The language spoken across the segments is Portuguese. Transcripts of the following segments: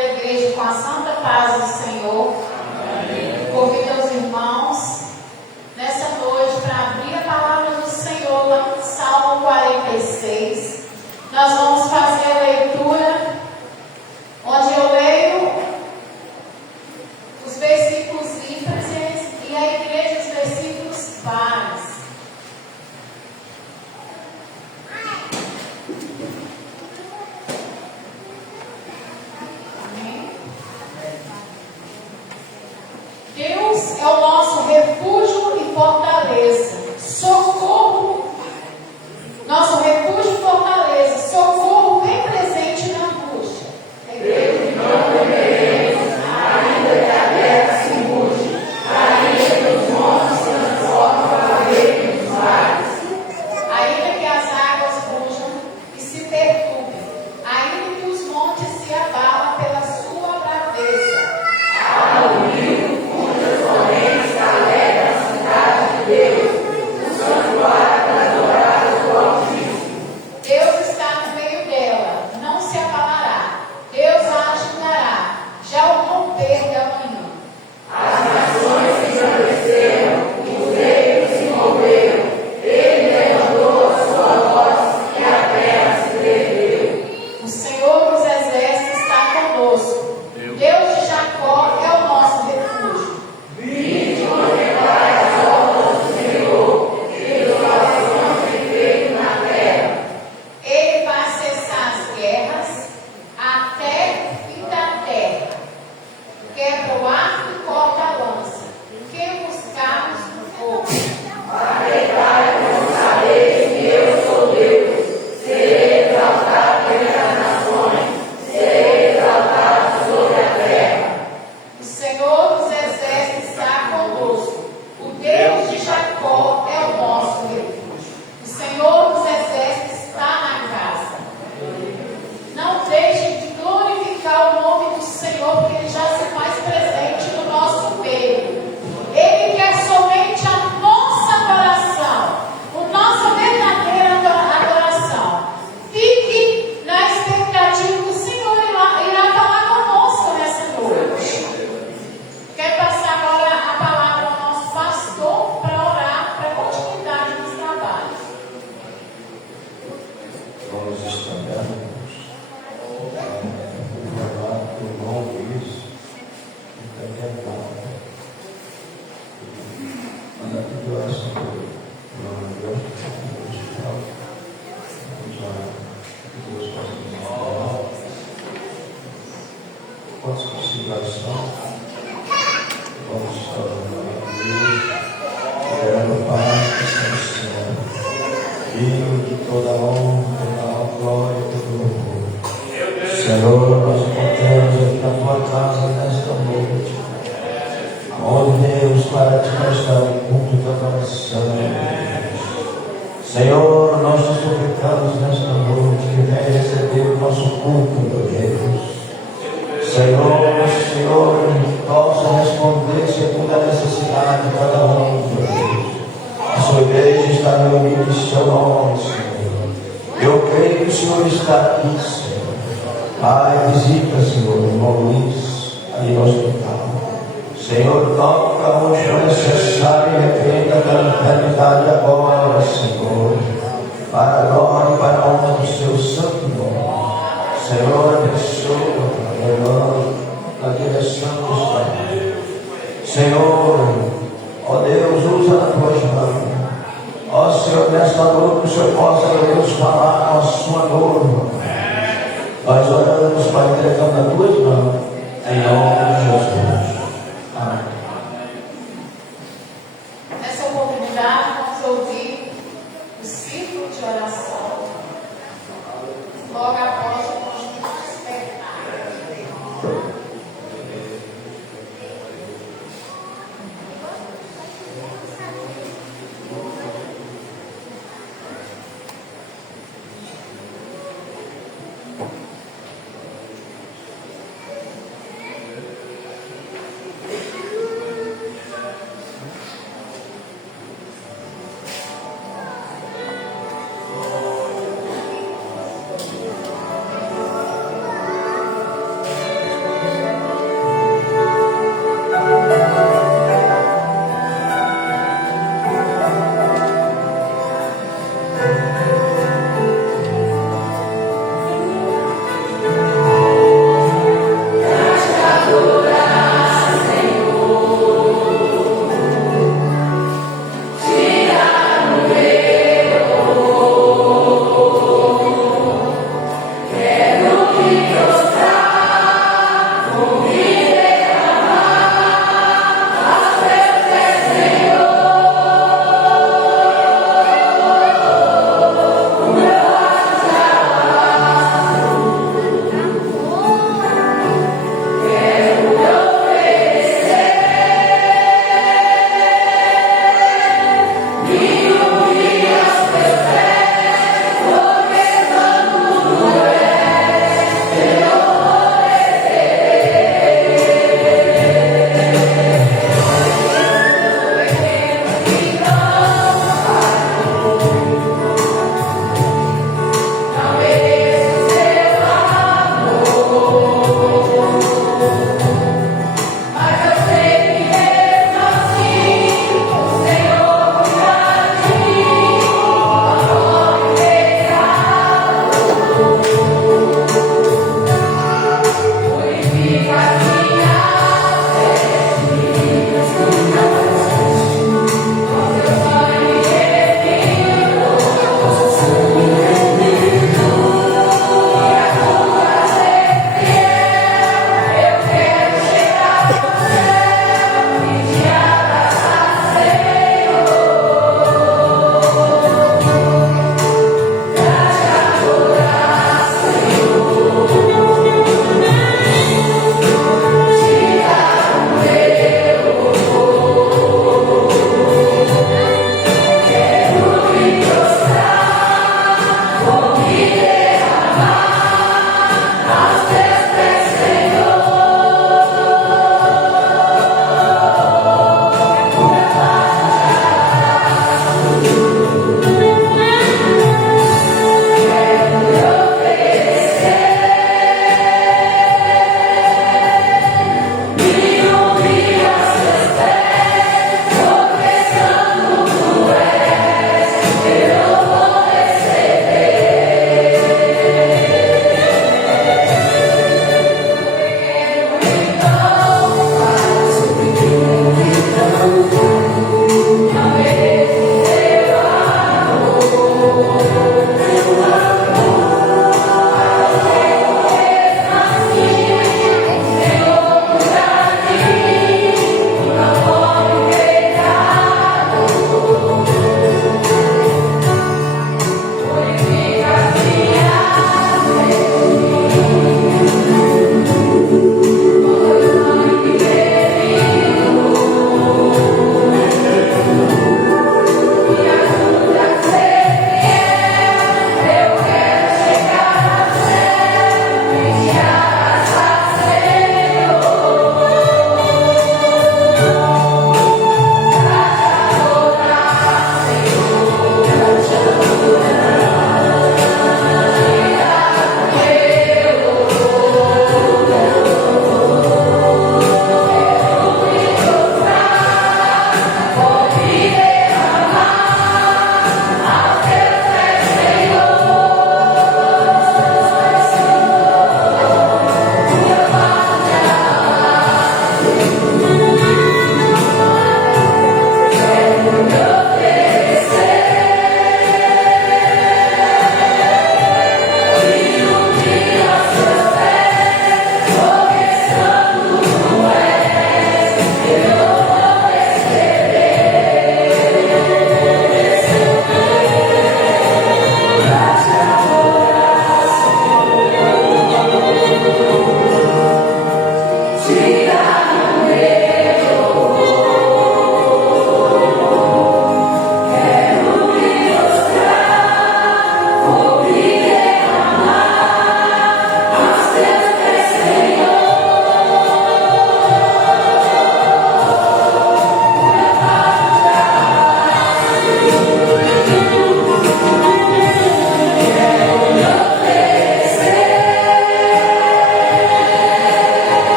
da igreja com a santa paz do Senhor. Amém. Convido os irmãos nessa noite para abrir a palavra do Senhor lá no Salmo 46. Nós vamos fazer a leitura onde eu leio os versículos ímpares e a igreja os versículos pares. Deus é o nosso refúgio e fortaleza, socorro, nosso refúgio e fortaleza, socorro bem presente na angústia. Deus não temeremos, ainda que a terra se mude, ainda que os montes se transformem para ver dos mares, ainda que as águas rujam e se perturbem, ainda que os montes se abalam pela sua braveza. Deus está no meio dela, não se abalará. Deus a ajudará, já o romper da manhã. As nações se engrandeceram, os reinos se moveram. Ele levantou a sua voz e a terra se tremeu. O Senhor dos exércitos está conosco. Deus de Jacó é o nosso refúgio. Vinde contemplar as obras do Senhor, que desolação tem feito na terra. Ele vai cessar as guerras até o fim da terra. Quebra o arco e corta a lança. Queima os carros do fogo. Alegai-vos, sabeis que eu sou Deus. Serei exaltado entre as nações. Serei exaltado sobre a terra. O Senhor dos exércitos está conosco. O Deus de Jacó é o nosso refúgio. O Senhor dos exércitos está na casa. Não deixem de glorificar o nome do Senhor, porque Ele já se faz presente no nosso meio. Ele quer somente a nossa adoração, a nossa verdadeira adoração. Fique na expectativa que o Senhor irá falar conosco nessa noite. Quero passar agora a palavra ao nosso pastor para orar para a continuidade dos trabalhos. Vamos estudar. O irmão Luiz está tentando. Manda pedir oração por ele. Glória a Deus. Vamos orar. Que Deus possa nos ajudar. Posso conseguir oração? Vamos estar orando a Deus. Querendo paz que está no céu. Filho de toda honra, toda glória e todo louvor. Senhor, nós encontramos aqui na tua casa nesta noite, onde Deus para te prestar um culto de adoração. Senhor, nós te suplicamos nesta noite que venha receber o nosso culto, meu Deus. Senhor, possa responder segundo a necessidade de cada um, meu Deus. A sua igreja está reunida em seu nome, Senhor. Eu creio que o Senhor está aqui, Senhor. Pai, visita, Senhor, o irmão Luiz, ali no hospital. Senhor, toca onde for necessário e repreenda pela enfermidade agora, Senhor, para a glória e para a honra do seu santo nome. Senhor, abençoa, irmão, na direção dos pais. Senhor, ó Deus, usa a tua mão. Ó Senhor, nesta noite o Senhor possa, Deus, falar com a sua noiva. Nós oramos para entregar nas tuas mãos, em nome de Jesus. Amém. Nessa oportunidade, vamos ouvir o círculo de oração. Logo após o conjunto despertar.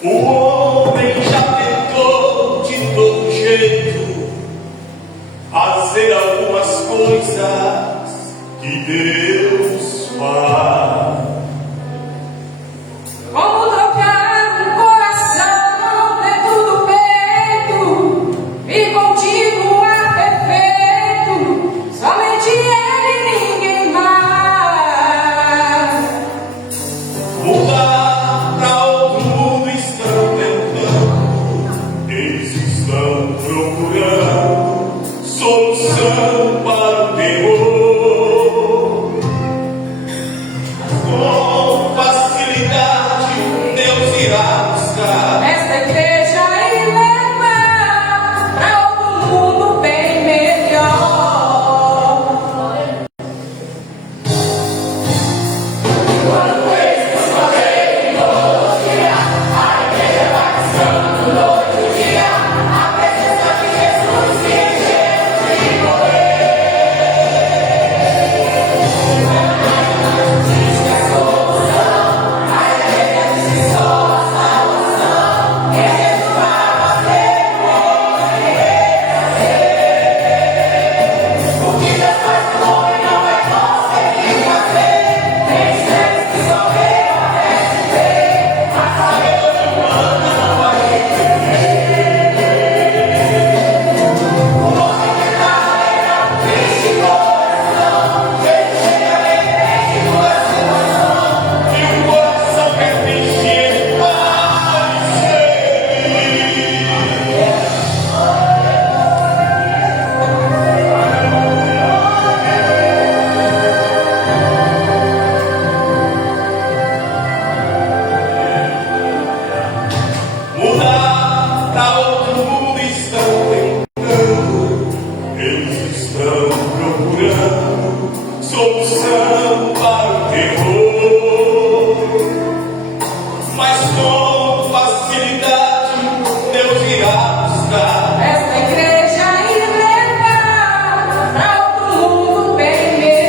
O homem já tentou de todo jeito fazer algumas coisas que Deus faz. Como trocar um coração dentro do peito e continuar perfeito, somente Ele e ninguém mais. Mudar pra outro mundo estão tentando, eles estão procurando solução para o terror. Com facilidade Deus irá buscar Esta igreja e levar para outro mundo bem melhor. mudar pra outro mundo estão tentando, eles estão procurando solução para o terror, mas com facilidade Deus irá buscar Esta igreja e levar para outro mundo bem melhor.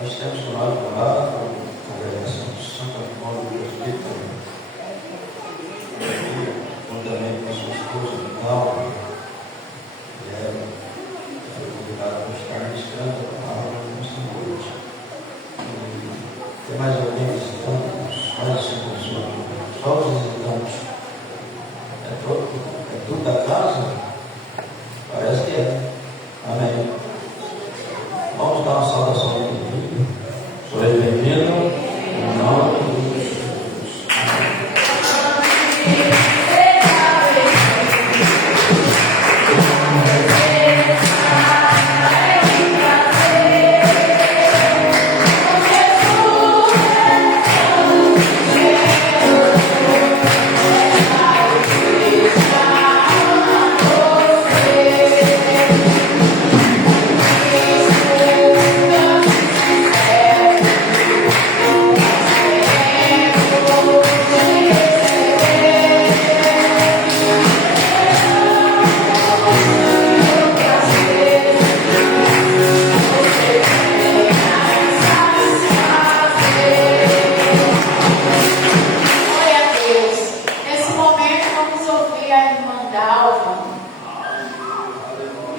Nós temos do lado a congregação de Santo Antônio do Presbítero, juntamente com a sua esposa, Vital, e ela foi convidada para estar ministrando a palavra nesta noite. Tem mais alguém visitando? Mais 5 pessoas. Só os visitantes. É tudo da casa? Parece que é. Amém. Vamos dar uma saudação ao bem-vindo. Sou bem-vindo em nome de Jesus.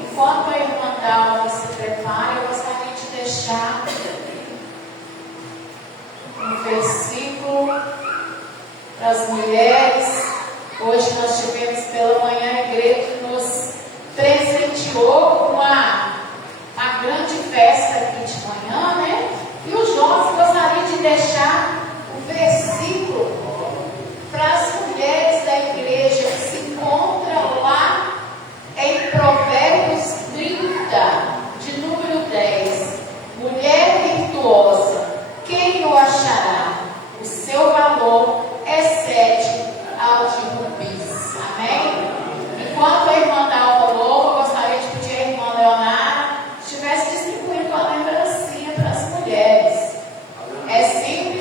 Enquanto a irmã Dalva se prepara, eu gostaria de deixar um versículo para as mulheres. Hoje nós tivemos pela manhã a igreja que nos presenteou com uma grande festa aqui de manhã, né? E os jovens gostariam de deixar o versículo para as mulheres da igreja que se encontra lá em Provérbios 30, de número 10. Mulher virtuosa, quem o achará? O seu valor excede ao de rubis. Amém? Enquanto a irmã Dalva louva, eu gostaria de pedir à irmã Leonara estivesse distribuindo a lembrancinha para as mulheres. É simples.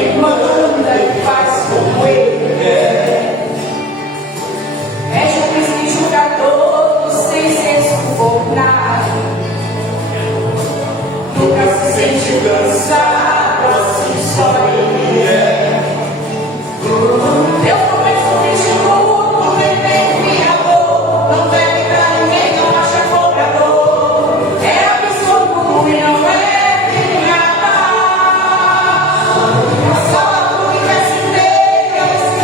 Ele manda e faz como Ele quer. É juiz que julga todos sem ser subornado. Nunca se sente cansado, assim só Ele é. Deus não é substituto, nem tem fiador. Não deve pra ninguém, não acha cobrador. É absoluto e não é nada. Só a única certeza,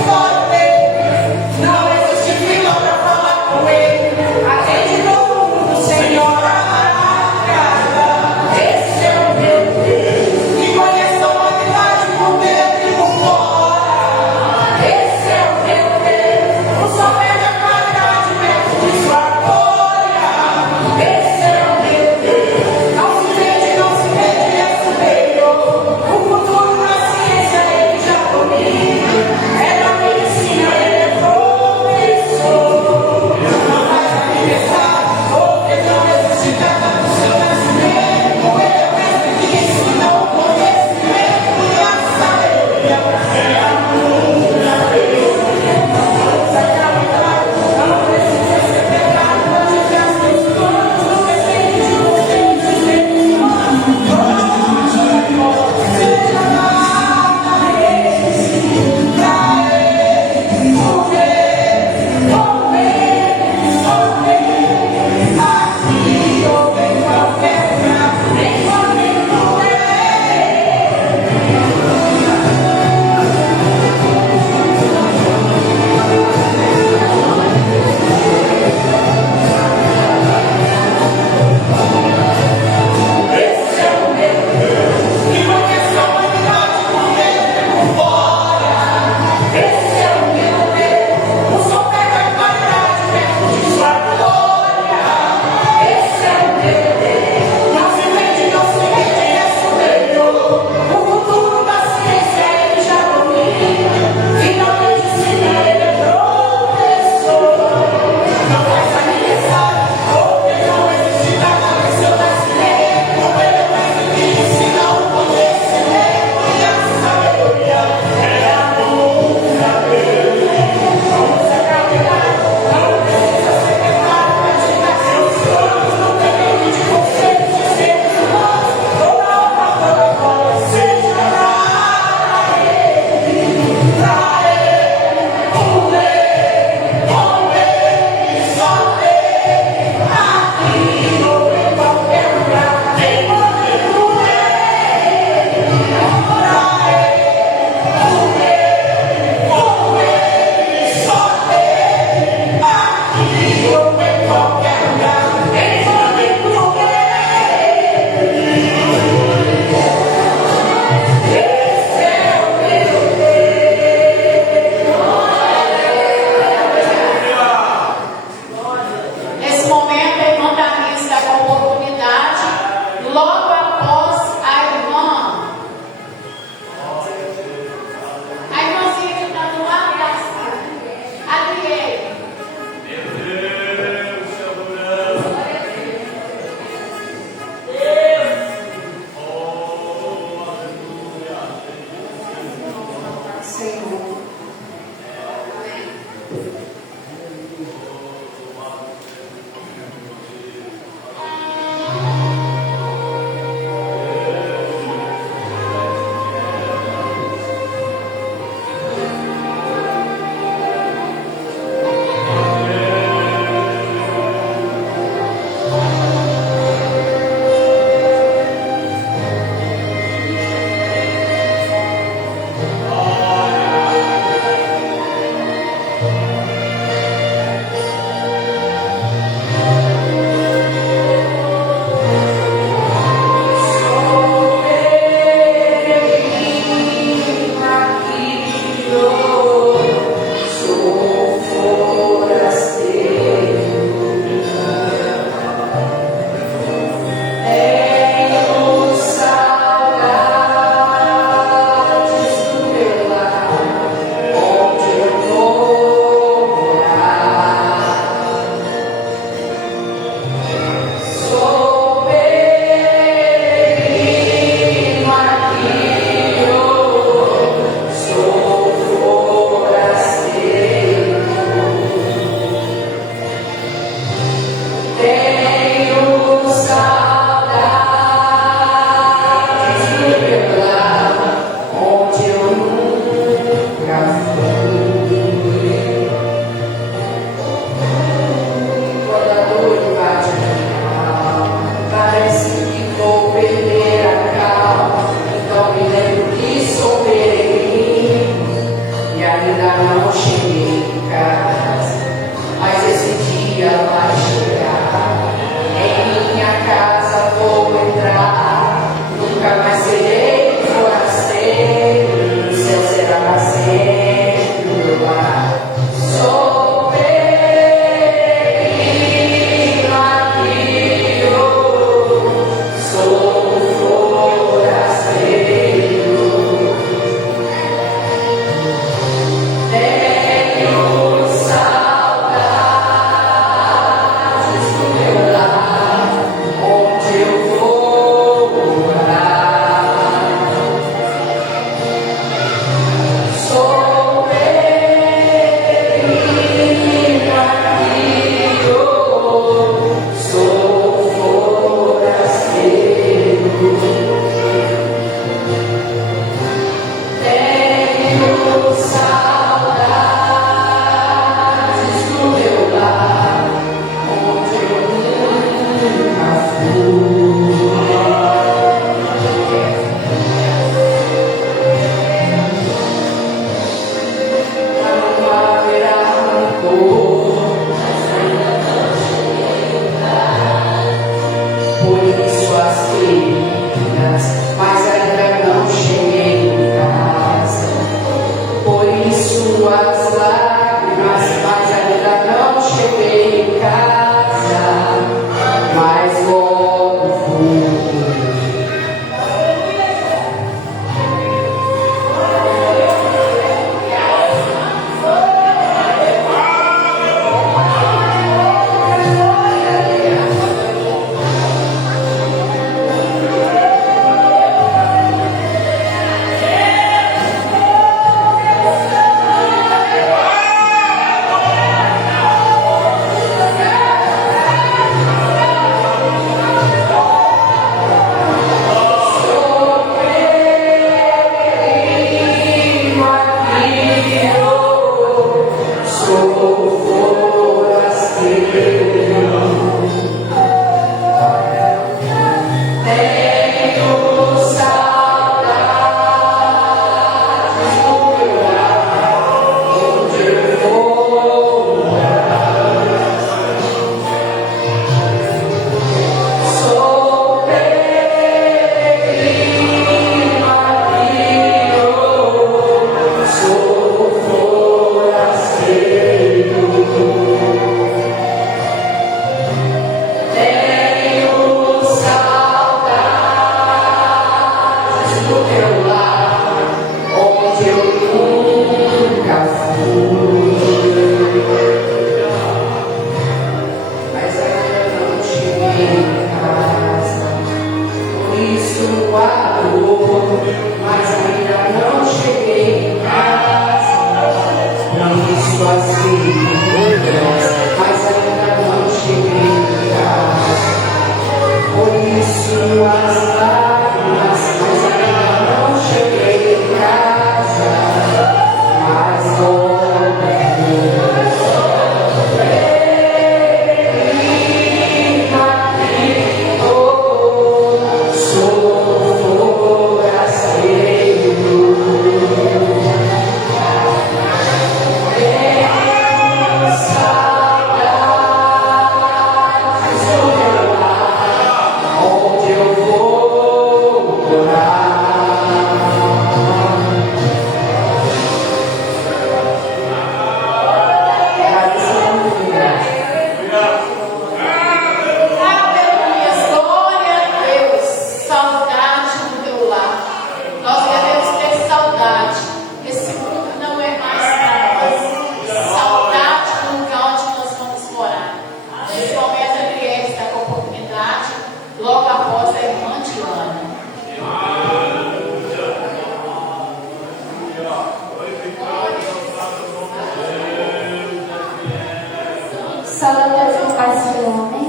Salve Deus com paz e homem.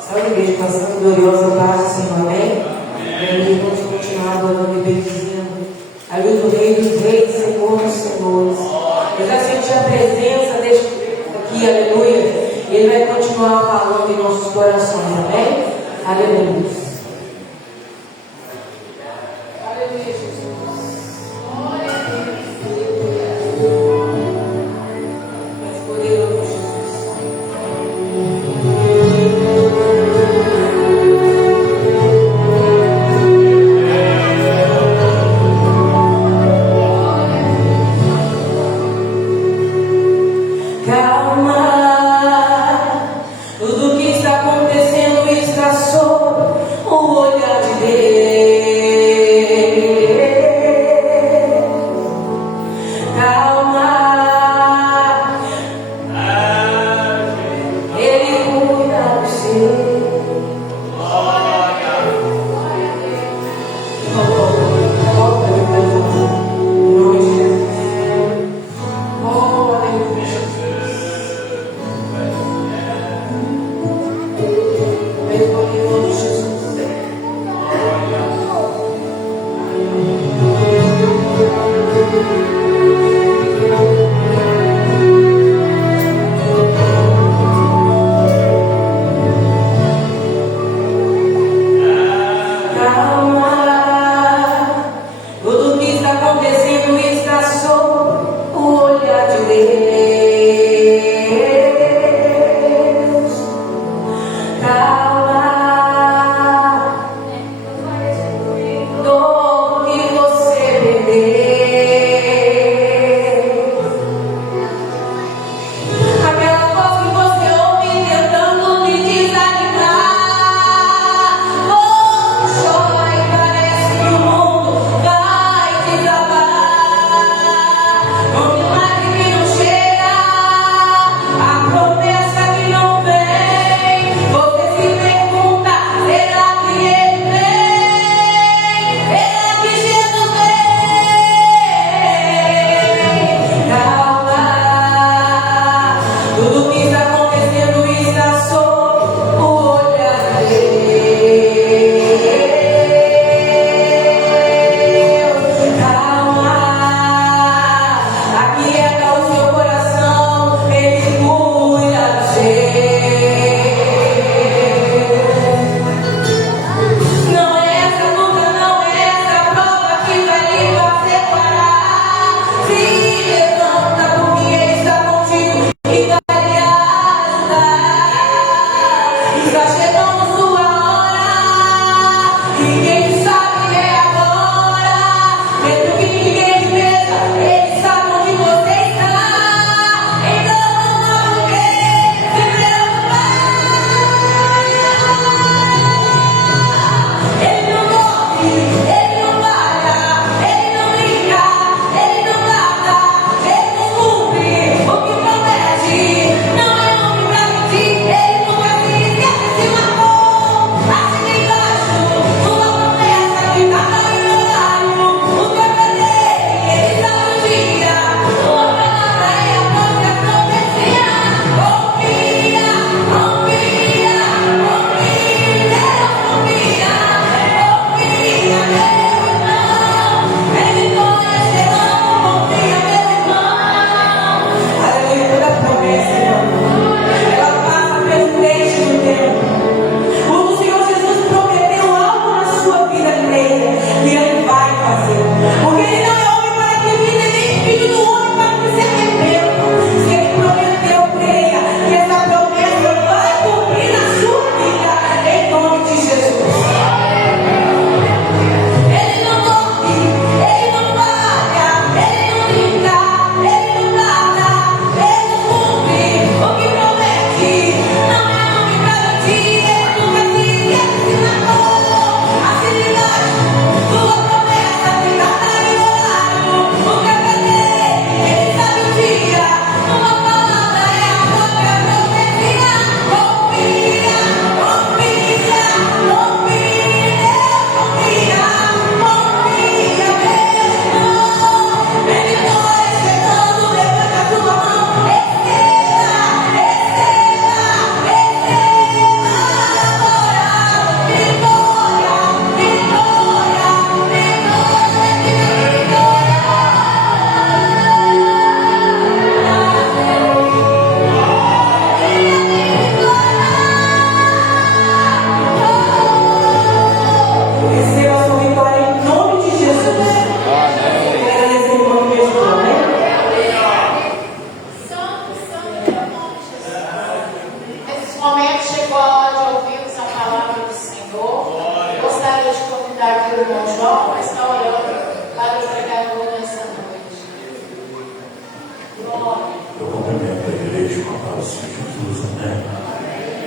Salve igreja, passando gloriosa paz do Senhor, amém? E vamos continuar adorando e bendizendo Aleluia, Jesus. Glória a Deus. Mais poderoso, Jesus. Calma, tudo que está acontecendo está sob o olhar de Deus.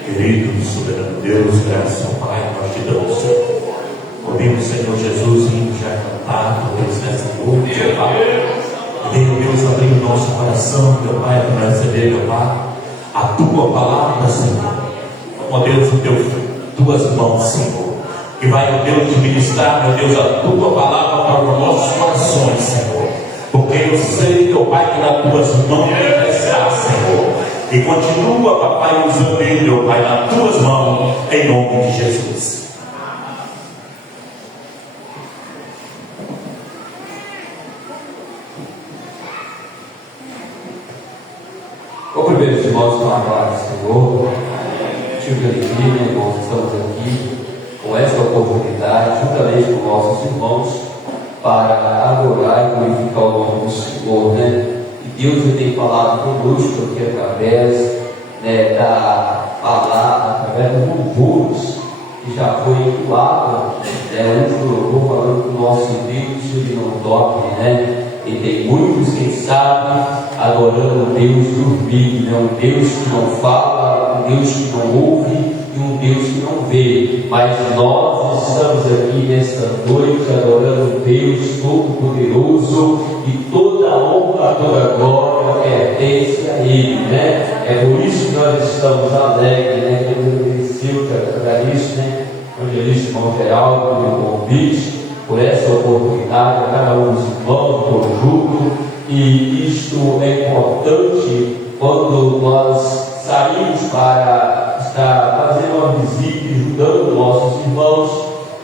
Querido e soberano Deus, graças ao Pai, nós te damos, Senhor. Podemos, Senhor Jesus, indo já cantar, talvez nessa noite, meu Pai. Meu Deus, abrir o nosso coração, meu Pai, para receber, meu Pai, a tua palavra, Senhor. Ó Deus, tuas mãos, Senhor, que vai, ó Deus, te ministrar, meu Deus, a tua palavra para os nossos corações, Senhor. Porque eu sei, meu Pai, que nas tuas mãos está, Senhor. E continua, papai, usando ele, meu Pai, nas tuas mãos, em nome de Jesus. Cumprimentos, irmãos, com a glória do Senhor. Tive alegria, irmãos, estamos aqui com essa oportunidade, juntamente com nossos irmãos, para adorar e glorificar o nome do Senhor, né? E Deus tem falado conosco aqui através, né, da palavra, através dos louvores que já foi entoado, né? O louvor falando que o nosso Deus, ele não dorme, né? E tem muitos, quem sabe, adorando um Deus dormido, né? Um Deus que não fala, um Deus que não ouve e um Deus que não vê. Mas nós estamos aqui nesta noite adorando um Deus Todo-Poderoso e toda a honra, toda a glória pertence a Ele, né? É por isso que nós estamos alegres, né? Queremos agradecer, eu agradeço, né? Evangelista irmão Geraldo, pelo convite, por essa oportunidade, a cada um dos irmãos, do conjunto, e isto é importante quando nós saímos para estar fazendo uma visita e ajudando nossos irmãos,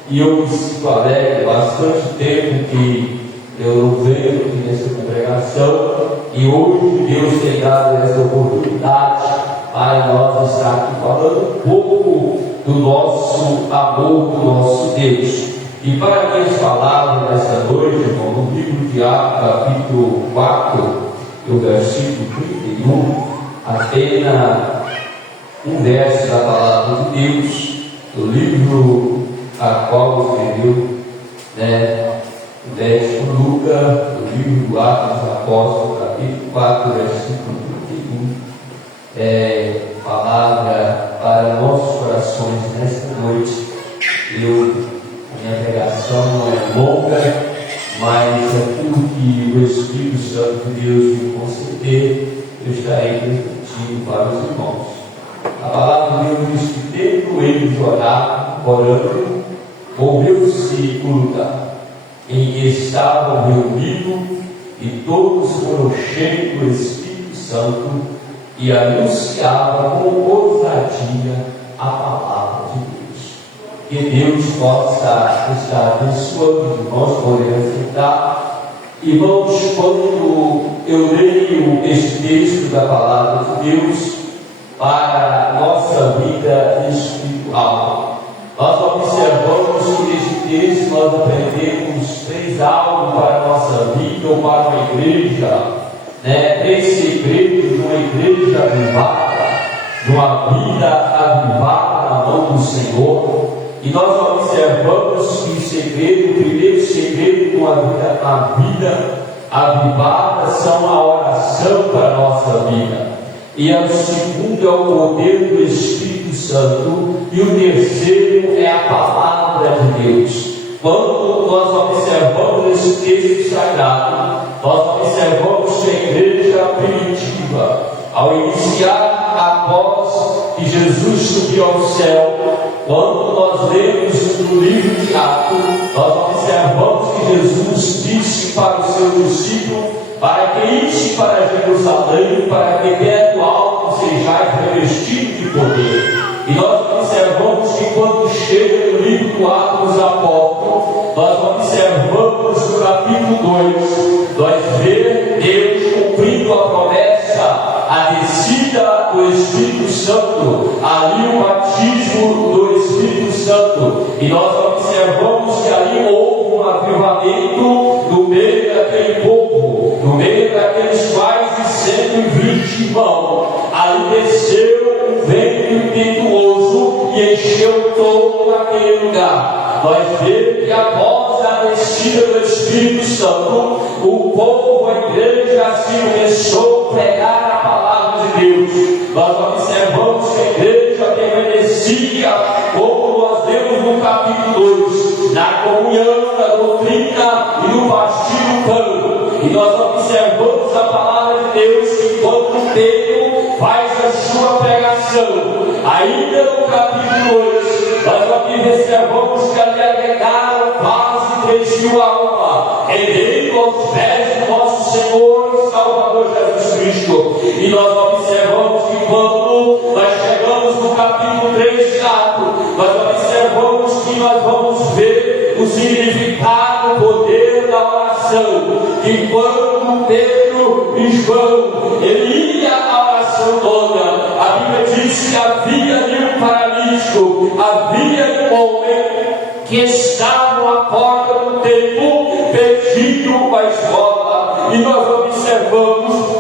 e eu me sinto alegre, bastante tempo que eu não venho aqui nessa congregação, e hoje Deus tem dado essa oportunidade para nós estar aqui falando um pouco do nosso amor, do nosso Deus. E para minhas palavras nesta noite, irmão, no livro de Atos, capítulo 4, do versículo 31, apenas um verso da palavra de Deus, do livro a qual escreveu, né, o médico Lucas, do livro do Atos dos Apóstolos, capítulo 4, versículo 31, palavra para nossos corações nesta noite. Minha pregação não é longa, mas aquilo que o Espírito Santo de Deus me conceder, eu estarei transmitindo para os irmãos. A palavra de Deus diz que, tendo eles orando, moveu-se o lugar em que estavam reunidos, e todos foram cheios do Espírito Santo e anunciavam com ousadia a palavra de Deus. Que Deus possa estar abençoando, irmãos, podemos sentar. Irmãos, quando eu leio este texto da palavra de Deus para a nossa vida espiritual, nós observamos que neste texto nós aprendemos três algo para a nossa vida ou para uma igreja, né? Três segredos de uma igreja avivada, de uma vida avivada na mão do Senhor. E nós observamos que o primeiro segredo de uma vida avivada são a oração para a nossa vida. E o segundo é o poder do Espírito Santo. E o terceiro é a palavra de Deus. Quando nós observamos esse texto sagrado, nós observamos que a igreja primitiva, ao iniciar após que Jesus subiu ao céu, quando nós lemos no livro de Atos, nós observamos que Jesus disse para os seus discípulos para que ide para Jerusalém, para que perto do alto sejais revestidos de poder. E nós observamos que quando chega no livro do Atos dos Apóstolos, nós observamos no capítulo 2, nós vemos Deus cumprindo a promessa, a descida do Espírito Santo, ali o batismo do Espírito Santo, e nós observamos que ali houve um avivamento no meio daquele povo, no meio daqueles mais de 120 irmãos. Ali desceu um vento impetuoso e encheu todo aquele lugar. Nós vemos que após a descida do Espírito Santo, o povo, a igreja, assim começou a pregar a palavra de Deus. Nós observamos que a igreja tem dia, como nós vemos no capítulo 2, na comunhão, da doutrina e no partir do pão. E nós observamos a palavra de Deus que quando Pedro faz a sua pregação, ainda no capítulo 2, nós observamos que ali agregaram quase 3.000 almas, rendendo aos pés do nosso Senhor e Salvador Jesus Cristo. E nós observamos que quando nós chegamos no capítulo 3 de Atos, nós observamos que nós vamos ver o significado, o poder da oração. Que quando Pedro e João ele ia à oração toda, a Bíblia diz que havia ali um paralítico, havia um homem que estava à porta do templo pedindo uma esmola. E nós observamos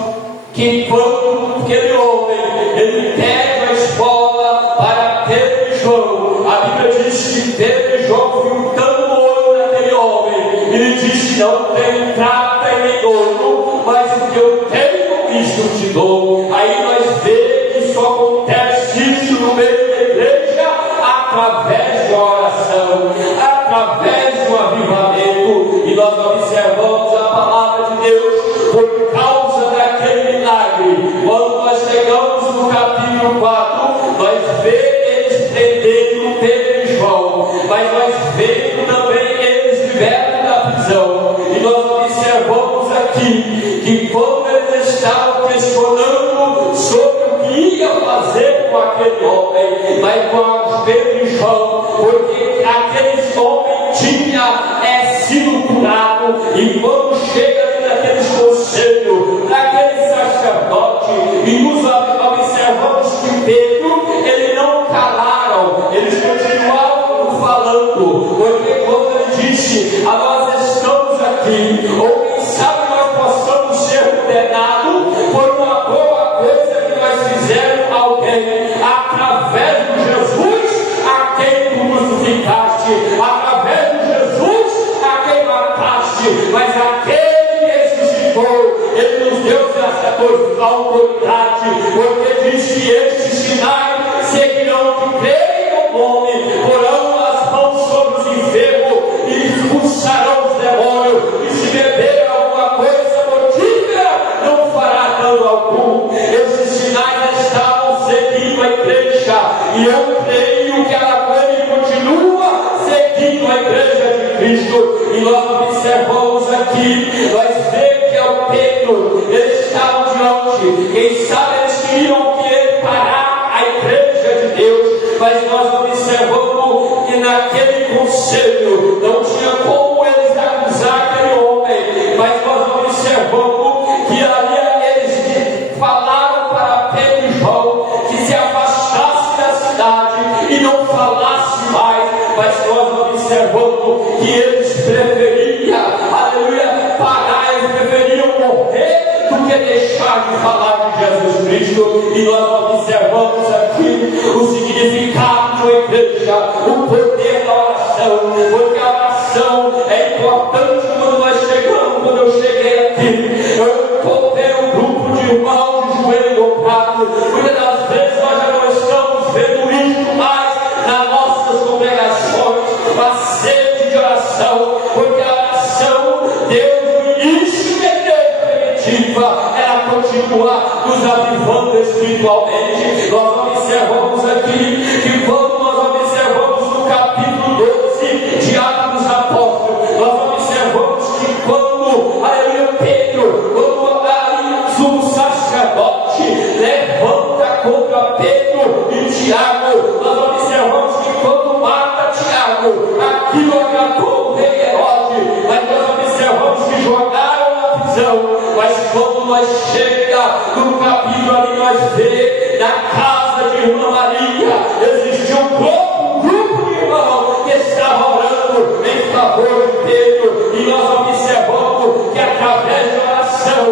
que quando aquele homem ele pede a esmola para Pedro e João, a Bíblia diz que Pedro e João viram tanto olho naquele homem, ele disse: não tem prata e nem ouro, mas o que eu tenho isto te dou. Aí nós vemos que só acontece isso no meio da igreja através de oração, através do avivamento. E nós observamos a palavra de Deus por causa daquele milagre. Quando nós chegamos no capítulo 4, nós vemos eles prendendo Pedro e João, mas nós vemos também eles libertos da prisão. E nós observamos aqui que quando eles estavam questionando sobre o que ia fazer com aquele homem, mas com Pedro e João, porque aquele homem tinha sido curado. E quando chega ali naqueles conselhos, naquele sacerdote, e nos observamos que Pedro, ele não calaram, eles continuavam falando, porque quando ele disse: nós estamos aqui, ou quem sabe nós possamos ser condenados por uma boa coisa que nós fizemos a alguém, através de Jesus a quem tu crucificaste, através de Jesus a quem mataste, mas aquele que ressuscitou, ele nos deu essa autoridade, porque diz que estes sinais seguirão que creem no nome, porão as mãos sobre os enfermos e expulsarão os demônios, e se beber alguma coisa mortífera não fará dano algum. Esses sinais estavam seguindo a igreja, e eu creio que ele continua seguindo a igreja de Cristo. E nós observamos aqui, nós vemos que é o Pedro, eles estavam diante, quem sabe eles queriam que ele parar a igreja de Deus, mas nós observamos que naquele conselho não tinha como eles acusar aquele homem, mas nós observamos que ali eles falaram para Pedro e João que se afastasse da cidade e não falasse mais, mas nós observamos que eles preferiam, aleluia, parar, eles preferiam morrer do que deixar de falar de Jesus Cristo. E nós observamos aqui o significado da igreja, o poder da oração, porque a oração é importante. Quando nós chegamos, quando eu cheguei aqui, eu encontrei um grupo de irmãos de joelho dobrado. Muitas das vezes nós já não estamos vendo isso mais nas nossas congregações, a sede de oração, porque a oração, Deus no início da igreja primitiva, ela continua nos avivando espiritualmente. Nós observamos aqui que quando nós observamos no capítulo 12 de Atos dos Apóstolos, nós observamos que quando, aleluia, Pedro, quando ali o sacerdote levanta contra Pedro e Tiago, nós observamos que quando mata Tiago, aquilo agradou o rei Herodes, mas nós observamos que jogaram na prisão. Mas quando nós chega no capítulo ali, nós vê na casa de irmã Maria, existia um grupo de irmãos que estava orando em favor de Pedro, e nós observamos que através da oração,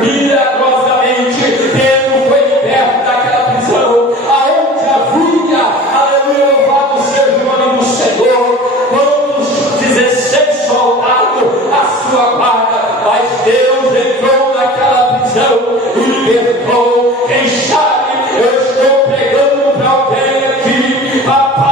milagrosamente, Pedro foi liberto daquela prisão, aonde havia, aleluia, louvado seja o nome do Senhor, quantos 16 soldados a sua guarda, mas Deus entrou naquela prisão e libertou. Quem sabe eu estou pregando para alguém aqui, papai.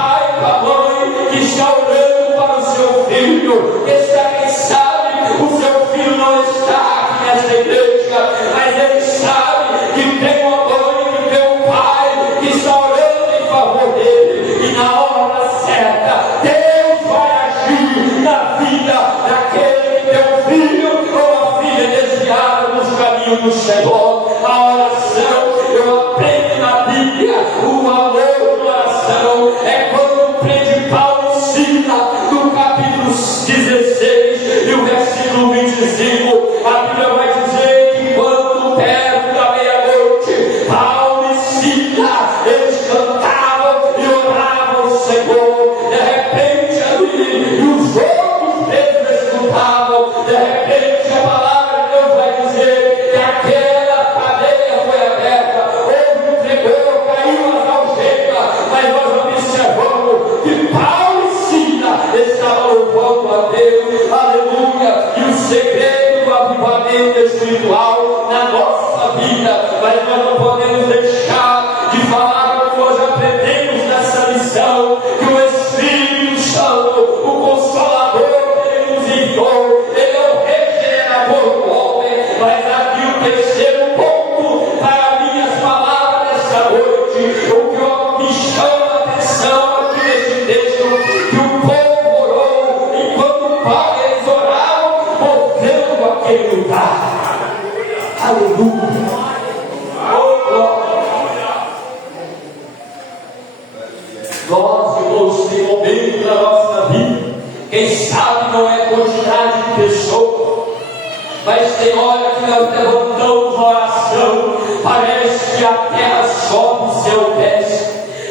caminho do Senhor. A oração, eu aprendo na Bíblia, o amor da oração é quando prende Paulo e Silas, no capítulo 16 e o versículo 25, a Bíblia vai dizer que quando perto da meia-noite, Paulo e Silas, eles cantavam e oravam ao Senhor. De repente ali, e os outros presos escutavam. De repente a palavra de Deus vai dizer que aquela cadeia foi aberta, houve um tremor, caiu as algemas, mas nós observamos que Paulo e Silas estavam louvando a Deus, aleluia. E o segredo do avivamento espiritual na nossa vida, mas nós não podemos deixar de falar como nós aprendemos nessa lição, que o Espírito Santo, o Consolador que Ele nos enviou, Ele é o regenerador do homem. Mas aqui o terceiro ponto para minhas palavras nessa noite, o que me chama a atenção aqui nesse texto, que o povo orou, enquanto Paulo eles oravam, movendo aquele lugar. Aleluia. Oh, glória. Nós, irmãos, tem momentos na nossa vida, quem sabe não é quantidade de pessoas, mas tem hora que nós levantamos a oração, parece que a terra sobe e céu desce.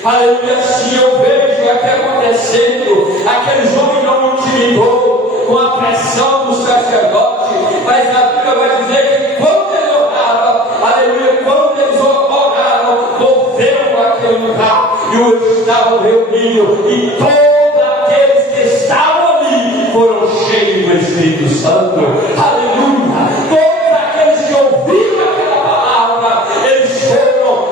Aleluia, se eu vejo aqui acontecendo, aquele homem não intimidou com a pressão do sacerdote, mas a Bíblia vai dizer que quando ele orava, aleluia, quando eles oraram, moveram aquele lugar, e o estavam reunidos, e todos aqueles que estavam ali foram cheios do Espírito Santo. Aleluia! Todos aqueles que ouviram aquela palavra, eles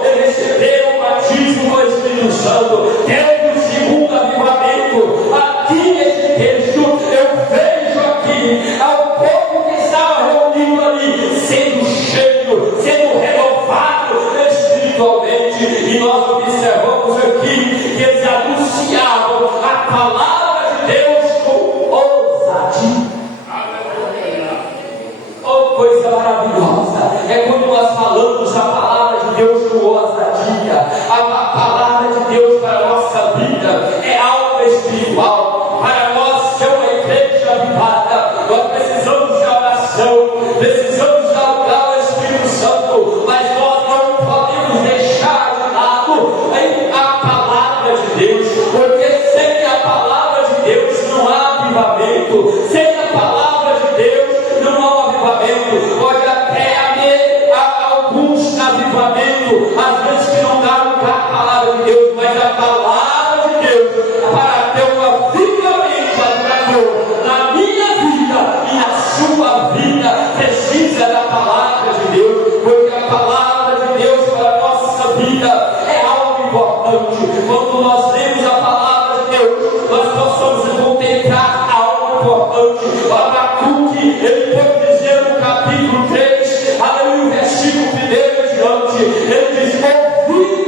receberam o batismo do Espírito Santo. Teve o segundo avivamento. Aqui nesse texto, eu vejo aqui ao povo que estava reunido ali, sendo cheio, sendo renovado espiritualmente, e nós observamos aqui que eles anunciavam a palavra de Deus com ousadia. Oh, coisa maravilhosa é quando nós falamos a palavra de Deus com ousadia. A palavra de Deus para a nossa vida é algo espiritual. Para nós ser uma igreja avivada, nós precisamos de oração, precisamos de alugar o Espírito Santo, mas nós não podemos deixar de lado a palavra de Deus, porque sem a palavra de Deus não há avivamento, sem a palavra de Deus não há avivamento. Pode até haver alguns avivamentos, às vezes que não dá lugar à palavra de Deus, mas a palavra de Deus, para ter um avivamento adorador na minha vida e na sua vida, precisa da palavra de Deus, porque a palavra de Deus para a nossa vida é algo importante. Quando nós lemos a palavra de Deus, nós possamos contemplar algo importante. Abacuque, ele pode dizer no capítulo 3, aleluia, versículo 1 em diante, ele diz: ouvi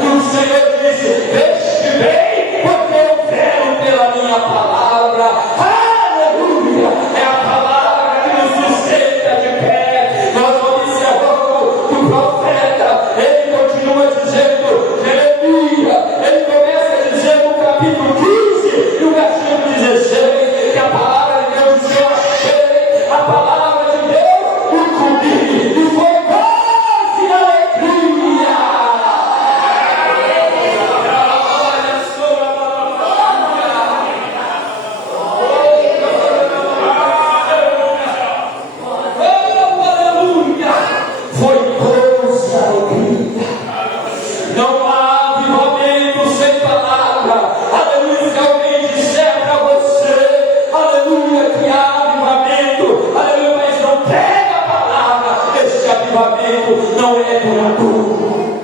E o Senhor disse: deixe bem, porque eu quero pela minha palavra. Aleluia! É a palavra que nos sustenta de pé. Nós observamos que o profeta, ele continua dizendo, Jeremias, ele começa dizendo no capítulo 15 e o versículo 16, que a palavra de Deus disse: eu achei a palavra de Deus e comi, e foi quase alegria. Foi doce alegria. Não há avivamento sem palavra. Aleluia. Se alguém disser para você, aleluia, que há avivamento, aleluia, mas não pega a palavra, esse avivamento não é duradouro.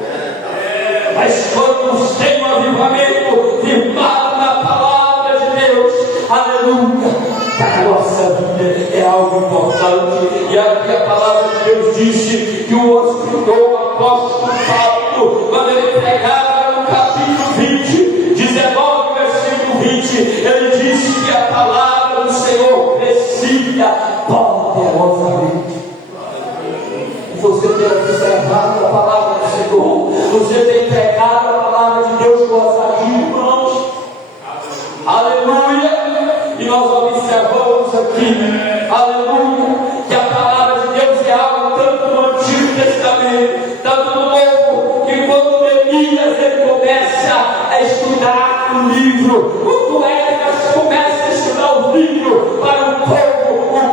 Mas quando tem um avivamento firmado na palavra de Deus, aleluia, a nossa vida é algo importante. E aqui a palavra de Deus disse que o apóstolo Paulo, quando ele pregava no capítulo 20, 19, versículo 20, ele disse que a palavra do Senhor crescia poderosamente. E você tem observado a palavra do Senhor, você tem pregado a palavra de Deus com as irmãos. Aleluia! E nós observamos aqui, aleluia, que a palavra de Deus é algo tanto no Antigo Testamento, tanto no Novo, que quando Neemias ele começa a estudar o livro, quando Esdras começa a estudar o livro para o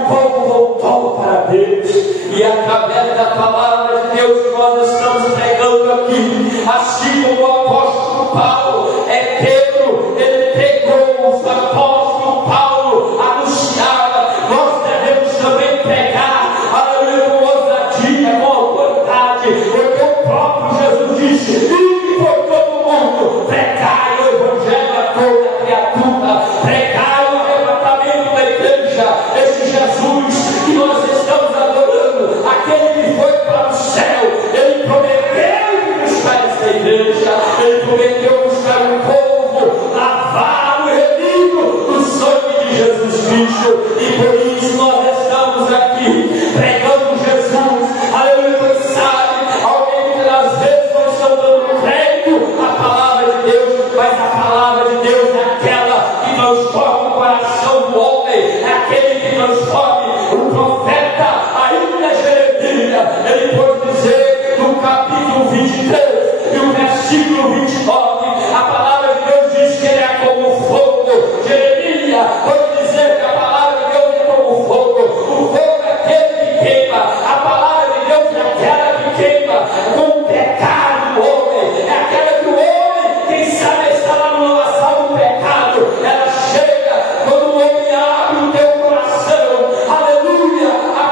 povo voltou para Deus. E através da palavra de Deus que nós estamos pregando aqui, assim como o apóstolo Paulo, Pedro, ele pregou, os apóstolos Paulo anunciava, nós devemos também pregar, aleluia, com ousadia, com autoridade, porque o próprio Jesus disse: ide por todo mundo, pregai o evangelho a toda criatura, pregai o arrebatamento da igreja, esse Jesus que nós estamos adorando, aquele que foi para o céu, ele prometeu buscar essa igreja, ele prometeu buscar um povo lavado e remido do sangue de Jesus Cristo. E por isso nós estamos aqui pregando Jesus, aleluia. Pois sabe, alguém que às vezes nós estamos dando crédito à palavra de Deus, mas a palavra de Deus é aquela que transforma o coração do homem, é aquele que transforma o profeta. Ainda Jeremias, ele pode dizer no capítulo 23 e o versículo 29, a palavra de Deus diz que ele é como fogo. Jeremias pode dizer que a palavra de Deus é como fogo. O fogo é aquele que queima, a palavra de Deus é aquela que queima com o pecado do homem, é aquela que o homem, quem sabe, está lá no lamaçal do pecado, ela chega quando o homem abre o teu coração, aleluia, a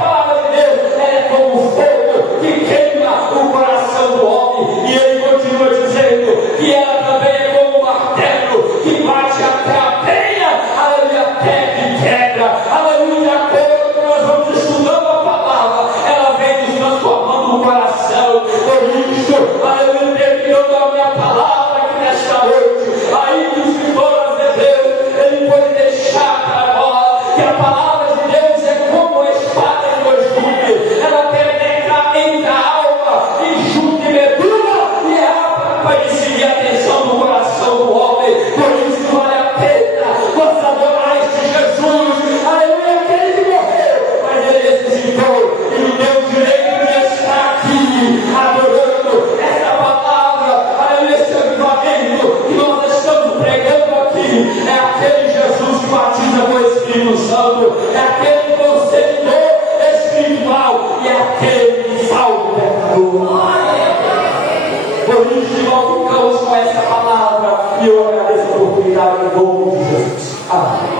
palavra de Deus, ela é como fogo que queima o coração do homem. E ele continua dizendo que ela também é como um martelo que bate até a penha, aleluia, até que quebra, aleluia. Quando nós vamos estudando a palavra, ela vem nos transformando o coração. Por isso, aleluia, terminando a minha palavra aqui nesta noite, ainda os que foram de Deus, ele pode deixar para nós que a palavra de Deus é como a espada de dois gumes, ela penetra entre a alma e junta e medula e é apta para decidir a atenção do coração do homem. Por isso vale a pena nós adorar este Jesus, aleluia, aquele que morreu, mas ele ressuscitou e nos deu o direito de estar aqui adorando essa palavra, aleluia. Esse avivamento que nós estamos pregando aqui é aquele Jesus que batiza com o Espírito Santo, é aquele concedidor espiritual e é aquele que salva o pecador. Por isso nós ficamos com essa palavra e eu agradeço a oportunidade em nome de Jesus. Amém.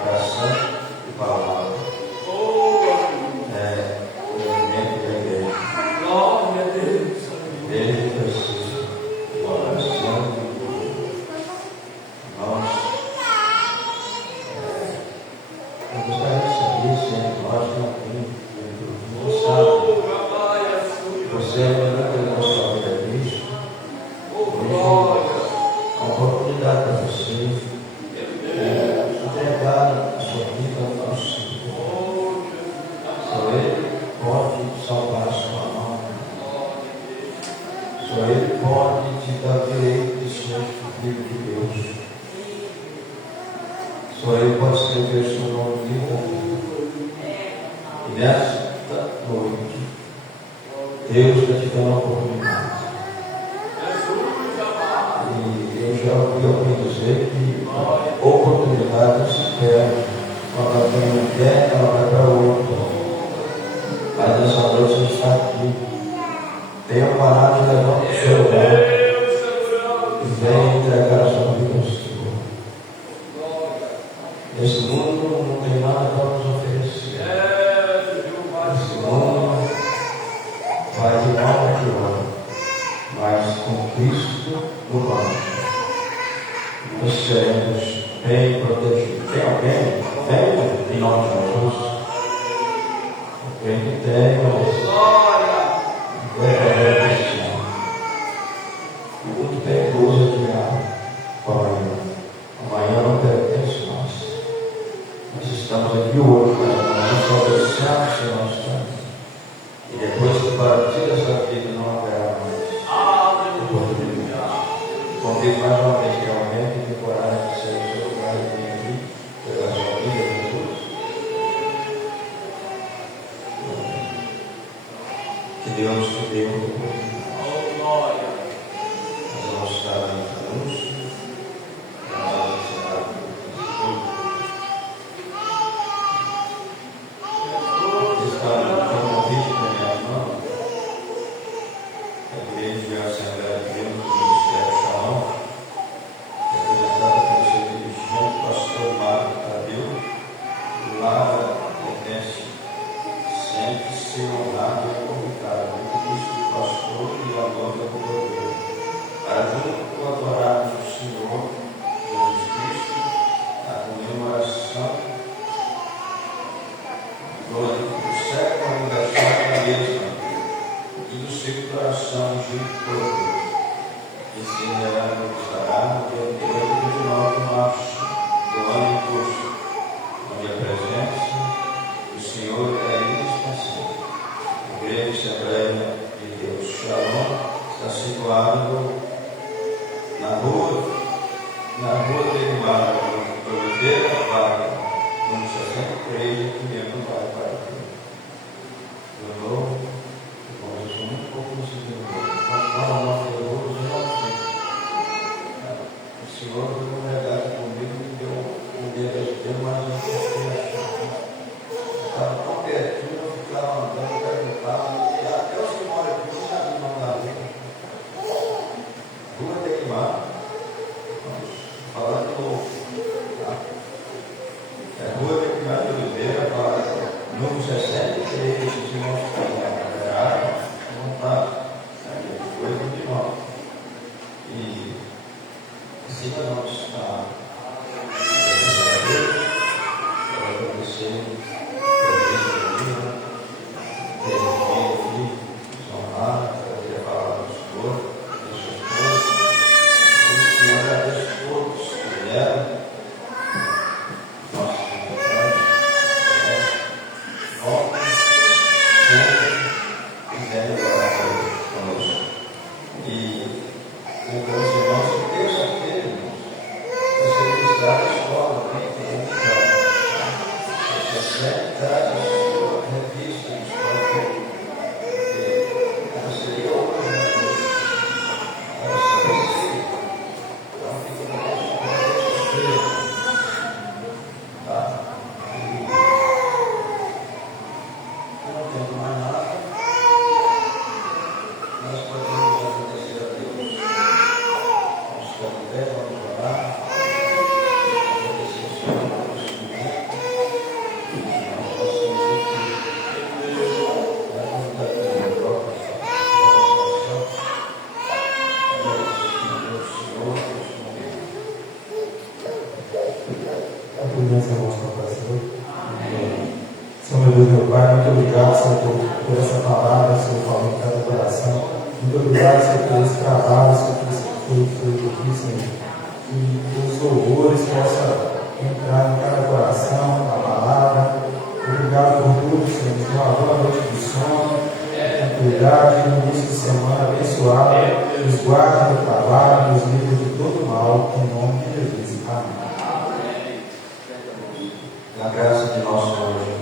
Oração e palavra é o movimento da igreja. Desde o princípio. está direito de ser filho de Deus. Só Ele pode escrever o seu nome de novo. E nesta noite, Deus está te dando a oportunidade. E eu já ouvi alguém dizer que oportunidade se perde quando alguém não quer, ela vai para outro. Mas nessa noite você está aqui. Tenha coragem de levar o seu lugar e venha entregar a sua vida ao Senhor. Esse mundo não tem nada para nos oferecer. Esse mundo vai de mal a pior, mas com Cristo no banco nós seremos bem protegidos. Tem alguém? Tem? Em nome de Jesus. Alguém que tem, mas muito perigoso adiar para amanhã. Amanhã não pertence a nós. Nós estamos aqui hoje, mas amanhã só deixamos se nós estamos. E depois que partir dessa vida não haverá mais oportunidade. Convido mais uma vez que alguém que tem coragem de sair do seu lugar e vir aqui pela sua vida, Jesus. Que Deus te dê uma oportunidade. Nós vamos estar em anúncio. Nós vamos estar um convite da minha irmã. A igreja de Assembleia de Deus, do Ministério Shalom, representada pelo seu dirigente, pastor Marco Tadeu, lá pertence sempre ser honrado e convidado, do pastor e a nova governador, para junto adorarmos o Senhor Jesus Cristo, a comemoração do século aniversário da mesma e do seu coração junto com Deus, que se realizará no dia 29 de março do ano em curso, onde a presença do Senhor é indispensável. A Igreja Assembleia de Deus Shalom está situado na rua de Mar, no Oliveira da Vaga, número 63, aqui mesmo no bairro Paraíba. Eu novo, eu sou muito pouco conhecido. Quando fala o nome de Deus, eu não sei. O Senhor foi um verdade comigo, me deu um dia mas eu não sei achar. Estava tão pertinho, eu ficava andando, perguntava, e até os que moram aqui não sabem o nome da rua. Rua de Mar. Vamos falar de novo. Tá? É Rua de Mar de Oliveira, número 63, os irmãos que não está foi de nós. E assim nós está agradecer a vida, ter aqui, honrar, trazer a palavra do Senhor, de sua esposa, e agradeço a todos que vieram, nossos representantes, voltem, sempre quiserem orar conosco. E então, os irmãos, que terça-feira, vai ser ministrada a escola, você sempre traz a sua revista de escola, você seria hoje, então fica na terça-feira, tá? E não tendo mais nada, nós podemos agradecer a Deus. Vamos ficar de pé, vamos orar. Agradecer ao Senhor por esse momento. Nós possamos aqui. Vamos dar a troca, agradecer ao Senhor por esse momento. A presença nossa, Pai, Senhor. Senhor, meu Deus, meu Pai, muito obrigado, Senhor, por essa palavra, Senhor, falando em cada coração. Muito obrigado, Senhor, por esse trabalho, Senhor, por esse feito aqui, Senhor. Que os louvores possam entrar em cada coração, a palavra. Obrigado por tudo, Senhor. Nos deu uma boa noite de sono, tranquilidade, no início de semana abençoado. Nos guarde no trabalho. Na graça de nosso Senhor Jesus